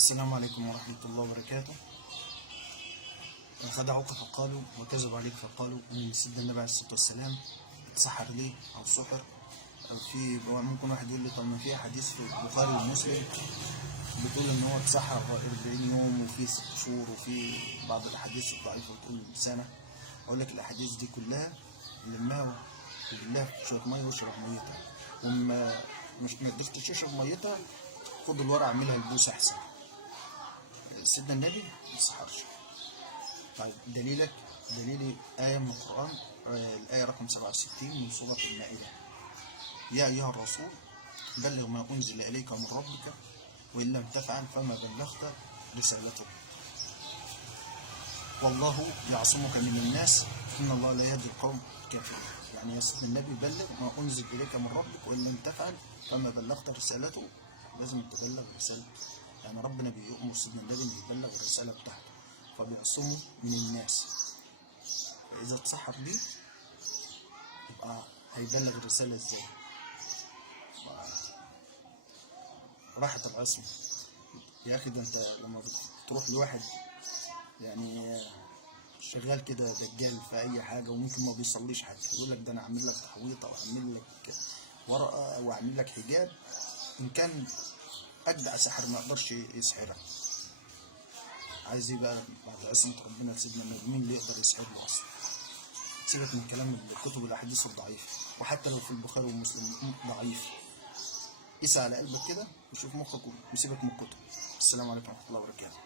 السلام عليكم ورحمة الله وبركاته. خدعوك فقالوا وكذبوا عليك فقالوا إن سيدنا النبي عليه الصلاة والسلام اتسحر ليه أو سحر. ممكن واحد يقول لي طب ما في أحاديث في البخاري ومسلم بتقول إن هو اتسحر 40 يوم وفي 6 شهور، وفي بعض الأحاديث الضعيفة بتقول سنة. أقول لك الأحاديث دي كلها لمها وبالله شوية مية واشرب ميتها، وما مش ما قدرتش تشرب ميتها خد الورق اعملها البوس أحسن. سيدنا النبي ما اتسحرش. طيب دليلي آية من القرآن، الآية رقم 67 من سورة المائدة: يا أيها الرسول بلغ ما أنزل إليك من ربك وإن لم تفعل فما بلغت رسالته والله يعصمك من الناس إن الله لا يهدي القوم الكافرين. يعني يا سيدنا النبي بلغ ما أنزل إليك من ربك وإن لم تفعل فما بلغت رسالته. لازم تبلغ رسالته، يعني ربنا بيؤمر سيدنا النبي إنه يبلغ الرسالة بتاعته، فبيعصمه من الناس. إذا اتسحر ليه يبقى هيبلغ الرسالة ازاي؟ راحت العصمة يا أخي. ده أنت لما تروح لواحد يعني شغال كده دجال في أي حاجة وممكن ما بيصليش حاجة، يقول لك ده أنا أعمل لك تحويطة وأعمل لك ورقة وأعمل لك حجاب، إن كان أجدع ساحر ما يقدرش يسحرك. عايز إيه بقى بعد عصمة ربنا لسيدنا النبي؟ مين اللي يقدر يسحر له أصلا؟ سيبك من كلام الكتب الأحاديث الضعيفة، وحتى لو في البخاري ومسلم ضعيف، قيس على قلبك كده وشوف مخك وسيبك من الكتب. السلام عليكم ورحمة الله وبركاته.